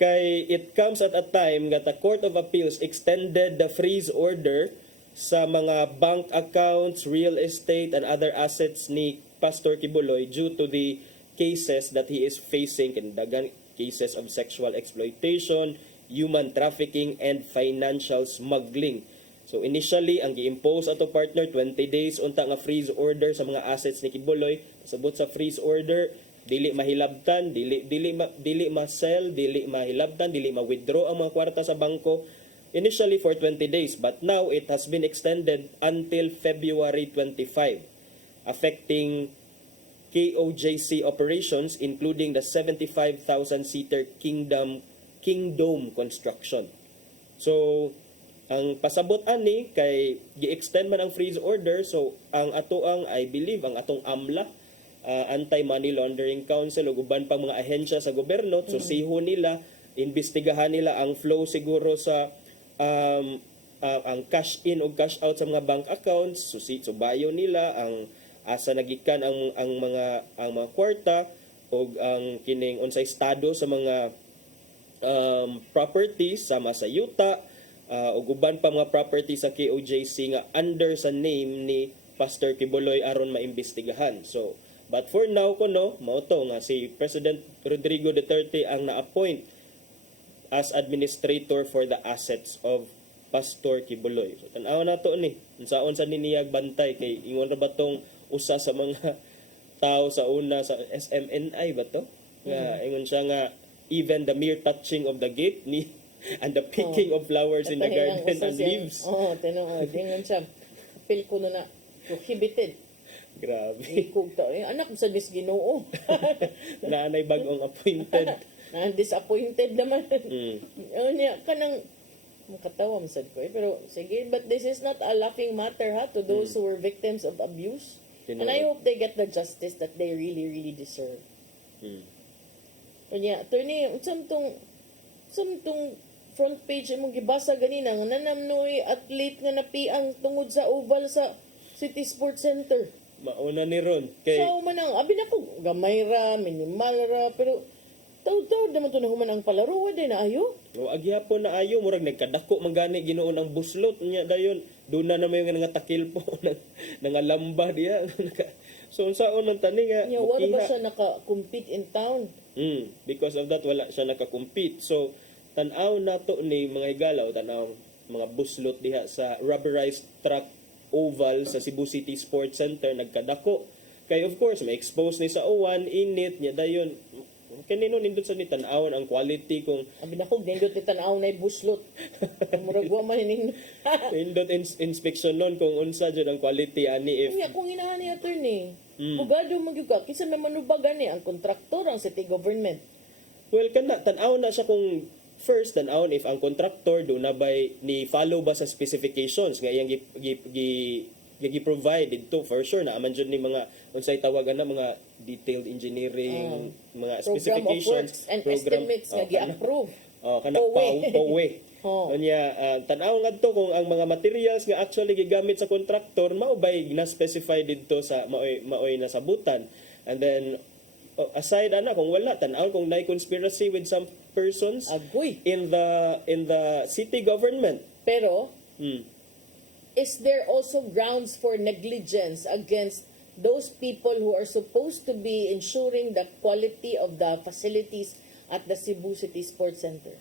kay it comes at a time that the Court of Appeals extended the freeze order sa mga bank accounts, real estate and other assets ni Pastor Kibuloy due to the cases that he is facing, daghang cases of sexual exploitation, human trafficking and financial smuggling. So initially ang gi-impose ato partner 20 days unta nga freeze order sa mga assets ni Kibuloy. Sabot sa freeze order, dili mahilabtan, dili ma-sell, dili mahilabtan, dili ma-withdraw ang mga kwarta sa bangko. Initially for 20 days, but now it has been extended until February 25, affecting KOJC operations including the 75,000-seater Kingdom construction. So ang pasabot ani kay gi-extend man ang freeze order, so ang atoang I believe ang atong AMLA, Anti-Money Laundering Council ug uban pang mga ahensya sa gobyerno, so siho nila, imbestigahan nila ang flow siguro sa ang cash in o cash out sa mga bank accounts, so bayo nila ang asa nagikan ang mga kwarta o ang kining unsay estado sa mga properties sama sa yuta, o guban pa mga property sa KOJC nga under sa name ni Pastor Kibuloy aron maimbestigahan. So, but for now mao to nga si President Rodrigo Duterte ang na-appoint as administrator for the assets of Pastor Kibuloy. So, tan-aw na to ni unsaon sa niniyag bantay kay ingon ra ba tong usa sa mga tao sa una sa SMNI ba to? Nga ingon siya nga even the mere touching of the gate ni and the picking of flowers in the garden and leaves. Tinuod. Ingon siya. Apil ko na prohibited. Grabe. Ikog to. Anak sa Miss Ginoo. Naanay bagong appointed. Disappointed naman. Kanang makatawa masad ko. Pero sige, but this is not a laughing matter to those who were victims of abuse. And I hope they get the justice that they really, really deserve. Kanya, attorney, samtong front page imong gibasa ganina nga nanamnoy athlete nga napiang tungod sa oval sa City Sports Center. Mauna ni ron kay So manang abi na ko gamay ra, minimal ra, pero taud-taud naman to na human ang palaro din na ayo. o agyapon na ayo murag nagkadako man gani Ginoo ang buslot nya dayon doon na may nga takil po nangalamba diya. So unsaon man tani nga Wala ba siya naka-compete in town? Because of that wala siya naka-compete. So tan-aw nato ni mga igalaw, tan-aw mga buslot diha sa rubberized track oval sa Cebu City Sports Center nagkadako. Kay of course may expose ni sa uwan, init niya dayon. Kanino nindot sa ni tan-awon ang quality kung Abi na kog nindot ni tan-aw na buslot. Murag wa man nindot. nindot inspection nun kung unsa jud ang quality ani if Unya kung inahan ni attorney. Bugado magyuga kinsa naman ubagan ni ang kontraktor ang city government. well kana tan-aw na siya kung first tan-awon if ang contractor do na bay ni follow ba sa specifications nga iyang gi-provide dito for sure na aman jud ni mga unsay tawagan na mga detailed engineering mga Program of specifications works and estimates nga gi-approve. kana POWE. Unya tan-aw ngadto kung ang mga materials nga actually gigamit sa contractor mao bay na specify dito sa maoy nasabutan. And then aside ana kung wala tan-aw kung nay conspiracy with some persons in the city government. Pero is there also grounds for negligence against those people who are supposed to be ensuring the quality of the facilities at the Cebu City Sports Center?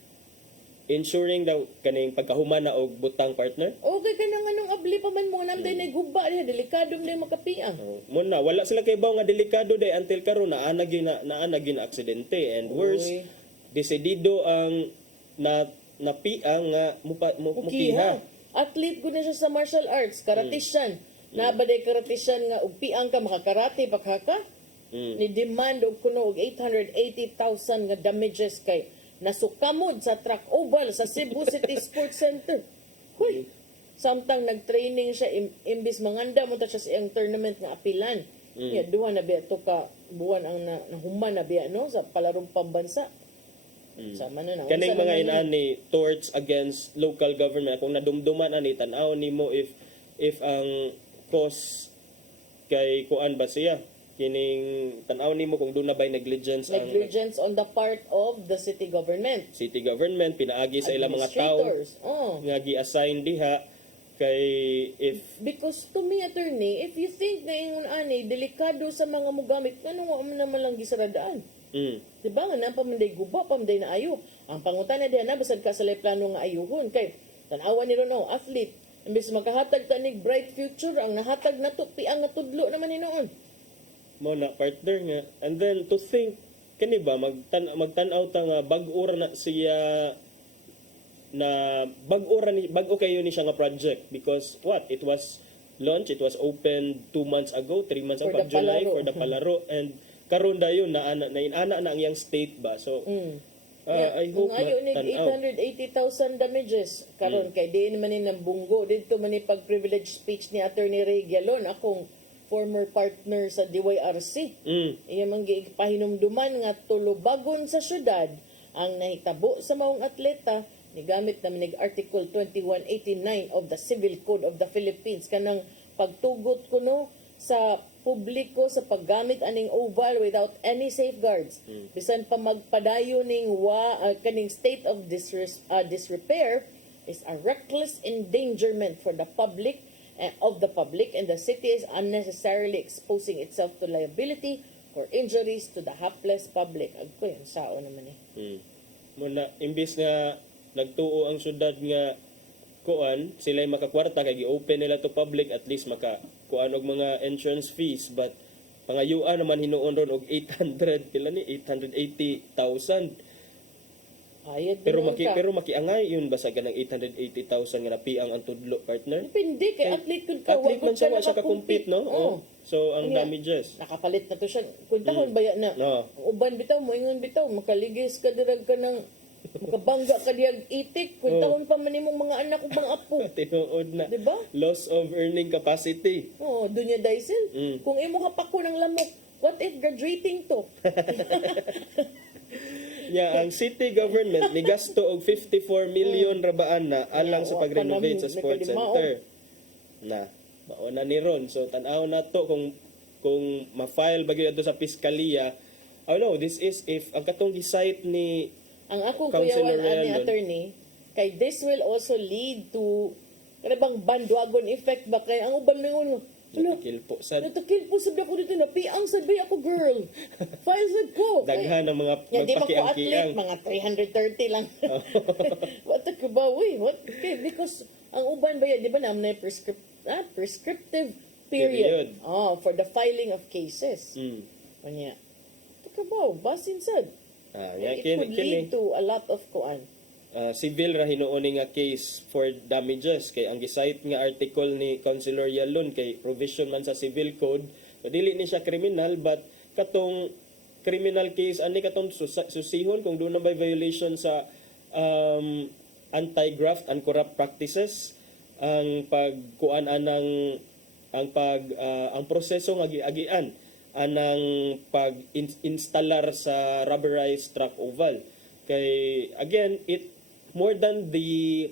Ensuring daw kaning pagkahumana og butang partner. Okay ka nang anong abli pa man mo namday naghuba diha delikado man makapiang. Muna wala sila kay baw nga delikado day until karon naana gyud na aksidente and worse desidido ang napiang nga mupiha. Athlete gud na siya sa martial arts, karatisyan. Nabaday karatisyan nga og piang ka makakarate paghaka. Ni demand og kuno og 880,000 nga damages kay nasukamod sa track oval sa Cebu City Sports Center. Hoy, samtang nag-training siya imbis manganda mo ta siya sa iyang tournament nga apilan. Ya duha na biya to ka buwan ang nahuman na biya no sa palarong pambansa. Sama na Kaning mga inani torts against local government kung nadumduman ani tan-aw nimo if ang cause kay kuan ba siya kining tan-aw nimo kung doon na bay negligence on the part of the city government pinaagi sa ilang mga tao nga gi-assign diha kay if because to me attorney if you think na ingon ani delikado sa mga mugamit ngano wa man naman lang gisaradaan. Diba nga na pamanday guba pamanday na ayo ang pangutana diha na basad ka sa plano nga ayuhon kay tan-awan ni Rono athlete imbes makahatag tanig bright future ang nahatag nato piang nga tudlo naman ni noon. Mo na partner nga and then to think kani ba magtan-aw ta nga bag-o na siya na bag-o kayo ni siya nga project because it was launched, it was opened 2 months ago, 3 months ago, July for the palaro and karon dayon na inana na ang yang state ba so I hope ngayo nig 880,000 damages karon kay diin man ni nambunggo didto man ni pag privilege speech ni Attorney Ray Gialon akong former partner sa DYRC. Iya man gipahinumduman nga tulubagon sa syudad ang nahitabo sa maong atleta ni gamit naman nig Article 2189 of the Civil Code of the Philippines kanang pagtugot kuno sa publiko sa paggamit aning oval without any safeguards. Bisan pa magpadayo ning kaning state of disrepair is a reckless endangerment for the public and the city is unnecessarily exposing itself to liability or injuries to the hapless public. Agkoy ang sao naman Muna imbis nga nagtuo ang syudad nga kuan sila makakwarta kay gi-open nila to public at least kuan og mga entrance fees but pangayuan naman hinuon ron og 880,000 pero makiangay yun basta ganang 880,000 nga napiang ang tudlo partner depende kay athlete kun ka athlete man siya ka-compete no so ang damages nakapalit na to siya kuntahon baya na uban bitaw mo ingon bitaw makaligis ka dirag ka ng makabangga ka diyag itik kuntahon pa man imong mga anak ug mga apo tinuod na diba loss of earning capacity dunya daisel kung imo hapako ng lamok what if graduating to ang city government ni gasto og 54 million rabaan na alang sa pag-renovate sa sports center na mauna ni ron so tan-aw na to kung ma-file bagay ato sa piskalya this is if ang katong gi-cite ni ang akong kuyawan ani attorney kay this will also lead to kanang bandwagon effect ba kay ang uban ningon natakilpo sad ako dito napiang sad bay ako girl file sad ko daghan ng mga magpakiang-kiang mga 330 lang what the kubawi what okay because ang uban ba di ba na prescriptive Period. period. For the filing of cases. Mm. Kanya. Tukabaw, basin sad. It It could lead to a lot of kuan. Civil ra hinuon nga case for damages kay ang gisite nga article ni Councilor Yalon kay provision man sa civil code dili ni siya criminal but katong criminal case ani katong susihon kung doon na by violation sa anti-graft and corrupt practices ang pagkuan anang ang proseso nga giagian anang pag-installer sa rubberized truck oval kay again it more than the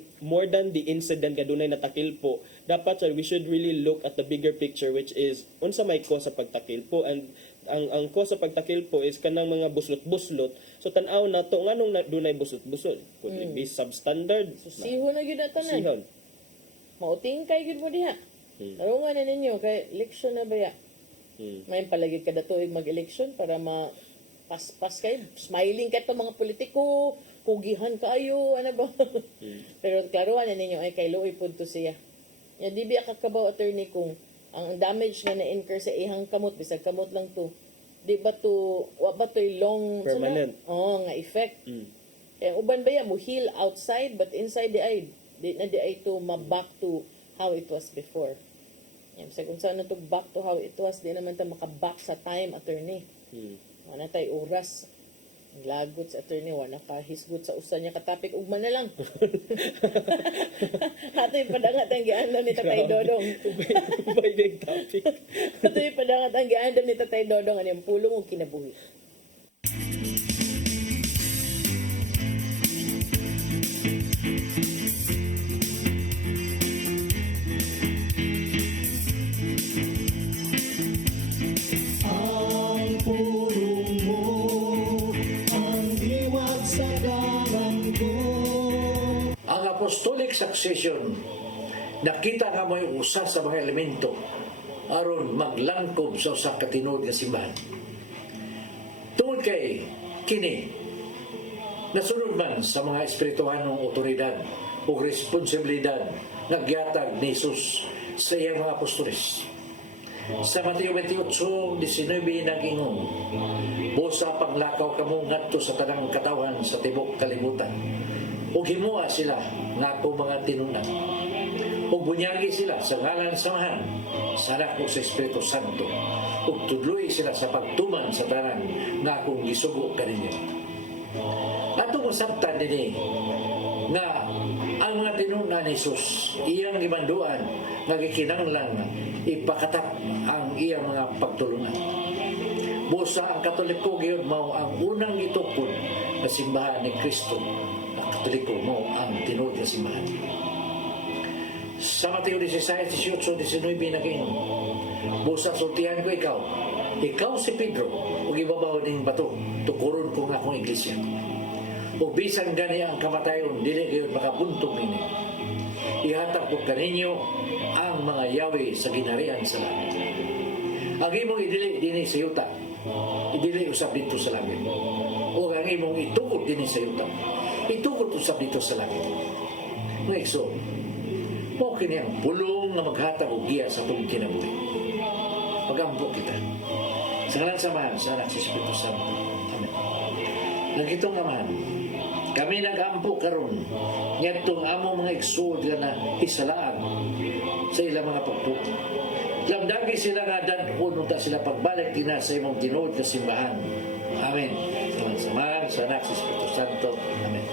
incident nga dunay natakil po dapat we should really look at the bigger picture which is unsa may cause sa pagtakil po and ang cause sa pagtakil po is kanang mga buslot-buslot so tan-aw nato nganong dunay buslot-buslot could it be substandard Susihon na gyud tanan. Susihon. Mauting kay gyud mo diha. Tarungan na ninyo kay election na baya. May palagi kada tuig mag-election para paspas kayo, smiling kayo mga politiko, kugihan kayo, ano ba? Pero klaruhan na ninyo ay kay Luoy punto siya. Ya di biya kakabaw attorney kung ang damage nga na-incur sa ihang kamot, bisag kamot lang to, di ba to, wa ba to long permanent nga effect. Kaya uban ba yan, mo heal outside but inside the eye, di ay to ma-back to how it was before. Yan, sa kung saan na to back to how it was, di naman ta maka-back sa time attorney. Wala tayo oras. Ang lagot sa attorney, wala ka hisgot sa usa niya katapik, ugma na lang. Hato'y padangat ang giandam ni Tatay Dodong. by big topic. Hato'y padangat ang giandam ni Tatay Dodong, ano yung pulong o kinabuhi. Ang pulong mo, ang diwag sa dalan ko. Ang apostolic succession nakita nga may usa sa mga elemento aron maglangkob sa usa ka tinuod nga simbahan. Tungod kay kini nasunod man sa mga espirituhanong otoridad o responsibilidad nga gihatag ni Jesus sa iyang mga apostoles. Sa Mateo 28:19 nag-ingon, busa panglakaw kamo ngadto sa tanang katawan sa tibok kalibutan. Ug himuha sila nga ako mga tinunan. Ug bunyagi sila sa ngalan samahan sa Anak ug sa Espiritu Santo. Ug tudloy sila sa pagtuman sa tanan nga akong gisugo kaninyo. Atong masabtan dinhi nga ang mga tinunan ni Jesus iyang gimanduan nga gikinahanglan ipakatak ang iyang mga pagtulungan. Busa ang Katoliko gyud mao ang unang gitukod na simbahan ni Kristo. Ang Katoliko mao ang tinuod nga simbahan. Sa Mateo 16:18-19 nag-ingon, busa sultihan ko ikaw si Pedro, ug ibabaw ning bato, tukuron ko nga akong iglesia. Ug bisan gani ang kamatayon, dili kayo makabuntog ninyo. Ihatag ko kaninyo ang mga yawi sa ginharian sa langit. Ang imong idili dinhi sa yuta, idili usab dito sa langit. O ang imong itukod dinhi sa yuta, itukod usab dito sa langit. Ngayso, mo kini ang pulong nga maghatag og giya sa atong kinabuhi. Pag-ampo kita. Sa ngalan samahan sa Anak sa Espiritu Santo. Amen. Nagitong naman, kami nag-ampo karon ngadtong among mga igsood nga na isalaan sa ilang mga pagtuo. Lamdagi sila nga dan-on unta sila pagbalik kina sa imong tinuod nga simbahan. Amen. Samahan sa Anak sa Espiritu Santo. Amen.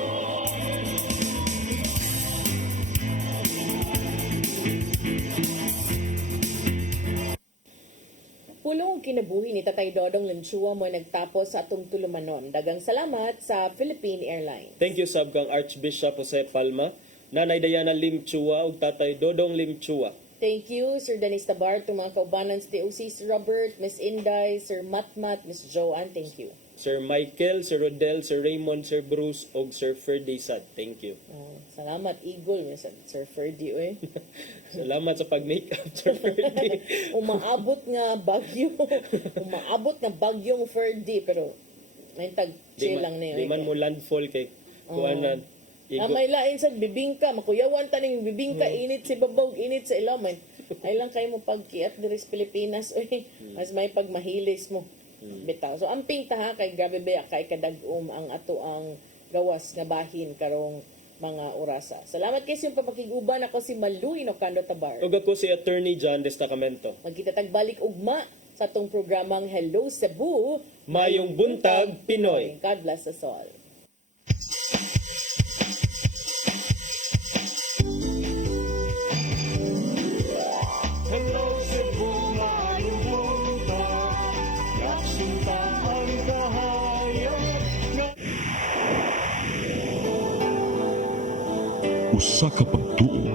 Pulong kinabuhi ni Tatay Dodong Lenchua mo nagtapos sa atong tulumanon. Dagang salamat sa Philippine Airlines. Thank you sab kang Archbishop Jose Palma, Nanay Diana Lim Chua ug Tatay Dodong Lim Chua. Thank you, Sir Dennis Tabar, itong mga kaubanan sa TOC, Sir Robert, Miss Inday, Sir Matmat, Miss Joanne, thank you. Sir Michael, Sir Rodel, Sir Raymond, Sir Bruce, ug Sir Ferdy Sad. Thank you. Salamat, Eagle, Sir Ferdy, oy. Salamat sa pag-makeup, Sir Ferdy. Umaabot nga bagyong Ferdy, pero may tag-chill lang na yun. Di man mo landfall kay kuanan. Na may lain sa bibingka, makuyawan taning bibingka, init si babog, init sa ilaw. Ay lang kayo mo pagkiat diri sa Pilipinas, oy. Mas may pagmahilis mo. Bitaw. So amping taha kay grabe ba kay kadagom ang ato ang gawas nga bahin karong mga orasa. Salamat kay sa papakiguban. Ako si Malu Inocando Tabar. Ug ako si Attorney John Destacamento. Magkita tagbalik ugma sa atong programang Hello Cebu. Mayong Buntag Pinoy. God bless us all. Hello Cebu, mayong buntag, kasinta ang kahayag. Usa ka pagtuo,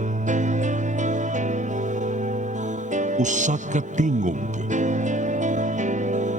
usa ka tingog,